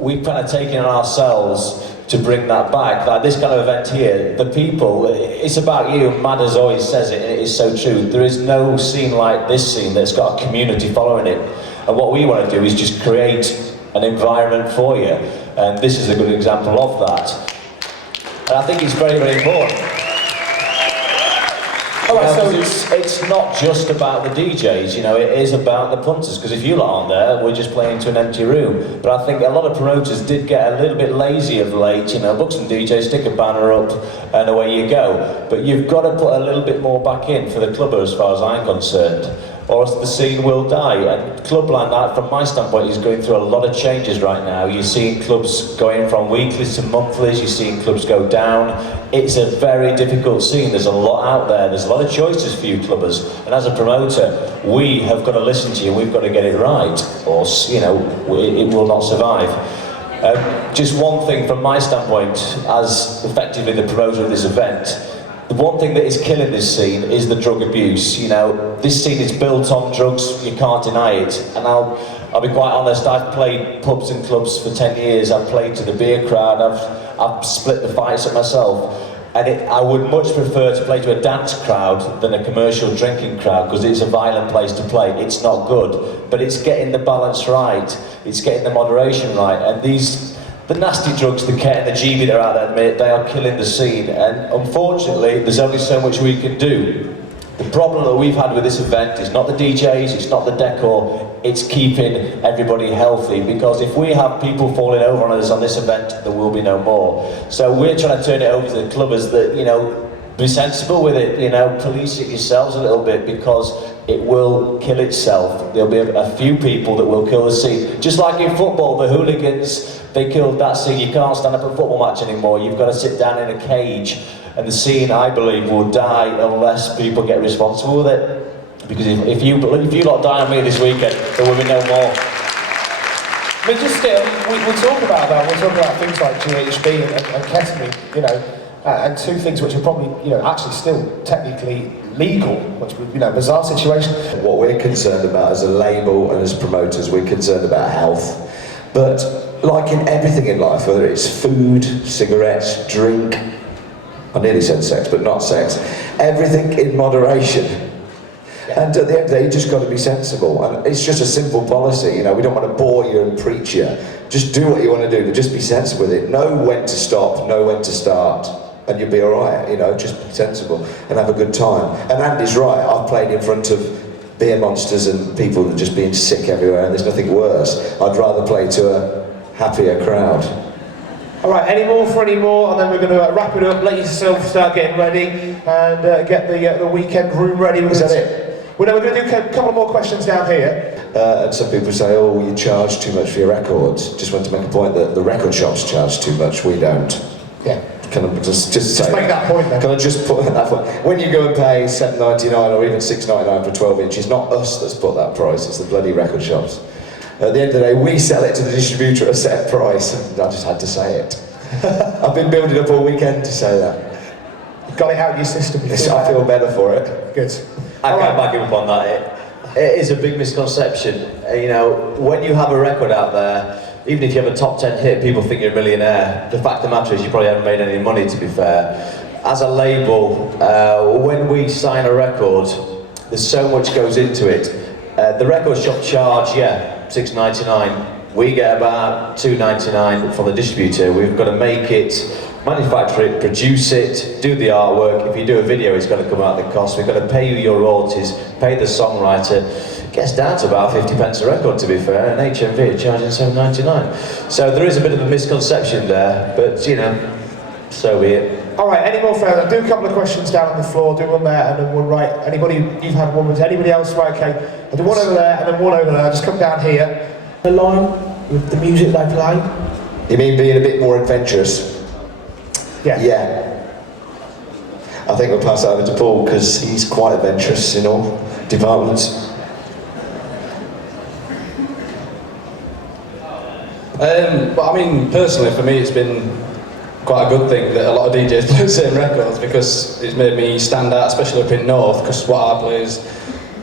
we've kind of taken it on ourselves to bring that back. Like this kind of event here, the people, it's about you. Madders always says it, and it is so true. There is no scene like this scene that's got a community following it. And what we want to do is just create an environment for you. And this is a good example of that. And I think it's very, very important. It's not just about the DJs, you know, it is about the punters, because if you lot aren't there, we're just playing to an empty room. But I think a lot of promoters did get a little bit lazy of late, you know, book some DJs, stick a banner up, and away you go. But you've got to put a little bit more back in for the clubber, as far as I'm concerned, or else the scene will die. And Clubland, from my standpoint, is going through a lot of changes right now. You're seeing clubs going from weeklies to monthlies, you're seeing clubs go down. It's a very difficult scene. There's a lot out there. There's a lot of choices for you clubbers. And as a promoter, we have got to listen to you. We've got to get it right, or you know, it will not survive. Just one thing from my standpoint, as effectively the promoter of this event, the one thing that is killing this scene is the drug abuse. You know, this scene is built on drugs. You can't deny it. And I'll be quite honest. I've played pubs and clubs for 10 years. I've played to the beer crowd. I've split the fights up myself. And I would much prefer to play to a dance crowd than a commercial drinking crowd, because it's a violent place to play. It's not good, but it's getting the balance right. It's getting the moderation right. And the nasty drugs, the Ket and the GB that are out there at the minute, they are killing the scene. And unfortunately, there's only so much we can do. The problem that we've had with this event is not the DJs, it's not the decor, it's keeping everybody healthy, because if we have people falling over on us on this event, there will be no more. So we're trying to turn it over to the clubbers that, you know, be sensible with it, you know, police it yourselves a little bit, because it will kill itself. There'll be a few people that will kill the scene. Just like in football, the hooligans, they killed that scene. You can't stand up at a football match anymore. You've got to sit down in a cage. And the scene, I believe, will die unless people get responsible with it. Because if you lot die on me this weekend, there will be no more. I mean, just we talk about that. We talk about things like GHB and ketamine, you know, and two things which are probably, you know, actually still technically legal, which would, you know, bizarre situation. What we're concerned about as a label and as promoters, we're concerned about health. But like in everything in life, whether it's food, cigarettes, drink, I nearly said sex, but not sex, everything in moderation. And at the end of the day, you just got to be sensible. And it's just a simple policy, you know, we don't want to bore you and preach you. Just do what you want to do, but just be sensible with it. Know when to stop, know when to start, and you'll be all right, you know, just be sensible and have a good time. And Andy's right, I've played in front of beer monsters and people just being sick everywhere, and there's nothing worse. I'd rather play to a happier crowd. All right, any more, and then we're going to wrap it up, let yourself start getting ready, and get the weekend room ready. Is that it? Well, we're going to do a couple more questions down here. And some people say, oh, you charge too much for your records. Just want to make a point that the record shops charge too much, we don't. Yeah. Can I just say make that point then? Can I just put that point? When you go and pay $7.99 or even $6.99 for 12 inch, it's not us that's put that price, it's the bloody record shops. At the end of the day, we sell it to the distributor at a set price. I just had to say it. I've been building up all weekend to say that. You've got it out of your system. Yes, I feel better for it. Good. I can't back him up on that. It is a big misconception. You know, when you have a record out there, even if you have a top 10 hit, people think you're a millionaire. The fact of the matter is you probably haven't made any money, to be fair. As a label, when we sign a record, there's so much goes into it. The record shop charge, $6.99. We get about $2.99 from the distributor. We've got to make it, manufacture it, produce it, do the artwork. If you do a video, it's going to come out the cost. We've got to pay you your royalties, pay the songwriter. It gets down to about 50 pence a record, to be fair, and HMV are charging $7.99. So there is a bit of a misconception there, but you know, so be it. All right, any more further? Do a couple of questions down on the floor, do one there and then one right. Anybody, you've had one with anybody else? Right, okay. I'll do one over there and then one over there. Just come down here. The line with the music they play. You mean being a bit more adventurous? Yeah. Yeah. I think we'll pass it over to Paul because he's quite adventurous in all departments. But I mean, personally, for me, it's been quite a good thing that a lot of DJs play the same records, because it's made me stand out, especially up in North, because what I play is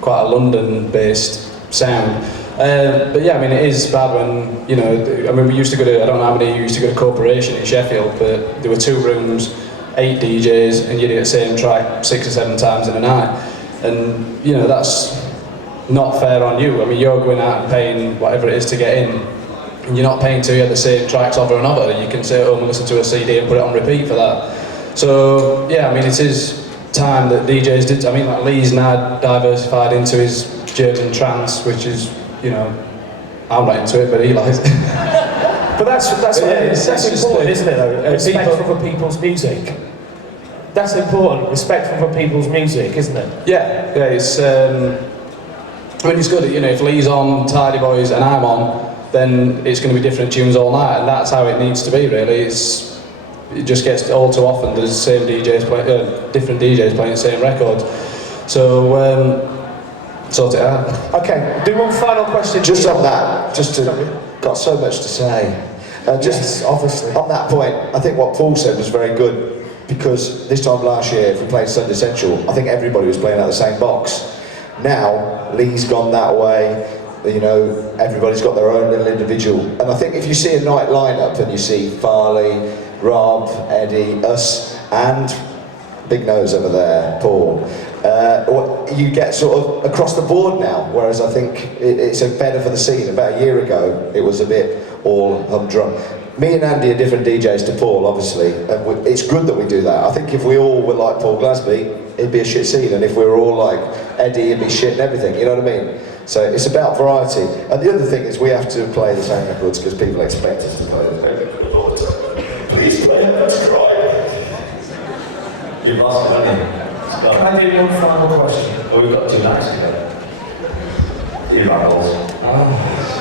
quite a London-based sound. But yeah, I mean, it is bad when, you know, I mean, we used to go to, I don't know how many you used to go to Corporation in Sheffield, but there were 2 rooms, 8 DJs, and you did the same track 6 or 7 times in a night. And, you know, that's not fair on you. I mean, you're going out and paying whatever it is to get in, and you're not paying to hear the same tracks over and over. You can sit at home and listen to a CD and put it on repeat for that. So, yeah, I mean, it is time that DJs did. I mean, like Lee's now diversified into his German trance, which is, you know, I'm not into it, but he likes it. But that's important, isn't it? Though, respect people- for other people's music. That's important. Respect for other people's music, isn't it? Yeah, it's. I mean, it's good. You know, if Lee's on Tidy Boys and I'm on, then it's going to be different tunes all night, and that's how it needs to be. Really, it just gets all too often there's the same DJs different DJs playing the same record. So sort it out. Okay, do one final question. Just on that, got so much to say. Yes, obviously. On that point, I think what Paul said was very good, because this time last year, if we played Sunday Central, I think everybody was playing out the same box. Now, Lee's gone that way, you know, everybody's got their own little individual. And I think if you see a night lineup and you see Farley, Rob, Eddie, us, and Big Nose over there, Paul, you get sort of across the board now, whereas I think it's better for the scene. About a year ago, it was a bit all humdrum. Me and Andy are different DJs to Paul, obviously, and it's good that we do that. I think if we all were like Paul Glasby, it'd be a shit scene, and if we were all like Eddie, it'd be shit and everything, you know what I mean? So it's about variety. And the other thing is we have to play the same records because people expect us to play the same records. Please play Let's Cry. You've lost money. Can I do one final question? Well, we've got 2 nights to go. You rambles.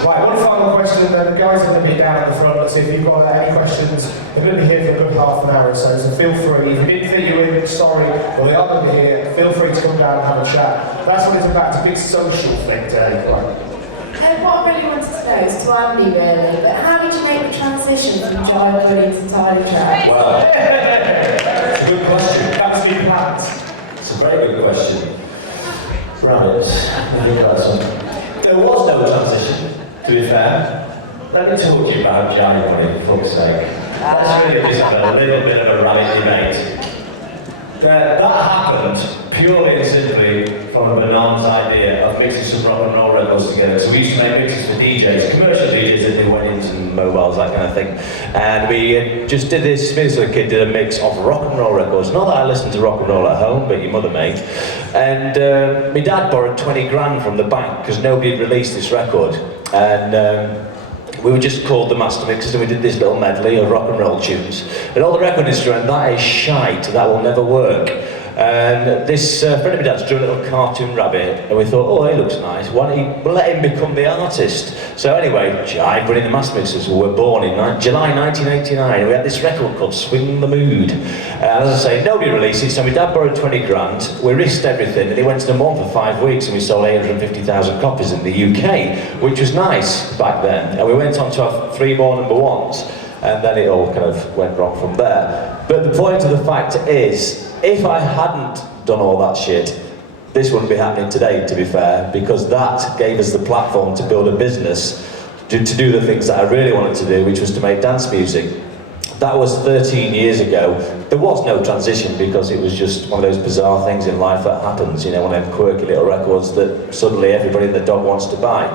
Right, one final question, and then the guys are going to be down at the front. Let's see if you've got any questions. They're going to be here for a good half an hour or so feel free. If you didn't think you were in, sorry, well, they are going to be here. Feel free to come down and have a chat. That's what it's about. It's a big social thing, Dave. What I really wanted to know is to Andy really, but how did you make the transition from Jive Buddy to Tidy Track? Well, it's a good question. That was the plans. It's a very good question. Rabbits. There was no transition, to be fair. Let me talk to you about Jive Buddy, for fuck's sake. Let's really just have a little bit of a rabbit debate. That happened purely and simply from a Bananas idea of mixing some rock and roll records together. So we used to make mixes for DJs, commercial DJs that they went into mobiles, that kind of thing. And we just did this, me as a kid did a mix of rock and roll records. Not that I listened to rock and roll at home, but your mother may. And my dad borrowed 20 grand from the bank because nobody had released this record. And we were just called the Master Mixers, and we did this little medley of rock and roll tunes. And all the record instrument, that is shite, that will never work. And this friend of my dad's drew a little cartoon rabbit, and we thought, oh, he looks nice, why don't we let him become the artist? So anyway, Jive Buddy and the Master Mixers were born in July 1989, and we had this record called Swing the Mood. As I say, nobody released it, so my dad borrowed 20 grand, we risked everything, and it went to number 1 for 5 weeks, and we sold 850,000 copies in the UK, which was nice back then. And we went on to have 3 more number 1s, and then it all kind of went wrong from there. But the point of the fact is, if I hadn't done all that shit, this wouldn't be happening today, to be fair, because that gave us the platform to build a business, to do the things that I really wanted to do, which was to make dance music. That was 13 years ago. There was no transition because it was just one of those bizarre things in life that happens, you know, one of them quirky little records that suddenly everybody and the dog wants to buy.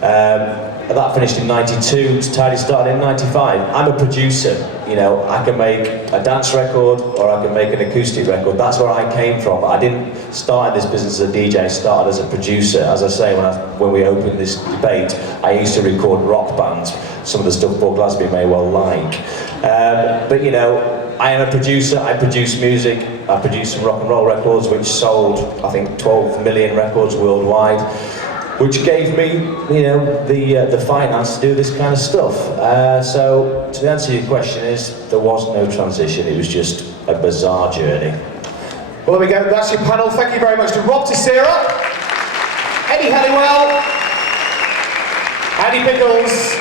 That finished in 92, Tidy started in 95. I'm a producer, you know, I can make a dance record or I can make an acoustic record. That's where I came from. I didn't start in this business as a DJ, I started as a producer. As I say, when we opened this debate, I used to record rock bands, some of the stuff Paul Glasby may well like. But you know, I am a producer, I produce music, I produced some rock and roll records which sold, I think, 12 million records worldwide, which gave me, you know, the finance to do this kind of stuff. So, to answer your question is, there was no transition, it was just a bizarre journey. Well, there we go. That's your panel. Thank you very much to Rob Tissera, Eddie Halliwell, Andy Pickles,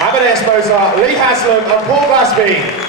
Amadeus Mozart, Lee Haslam, and Paul Glasby.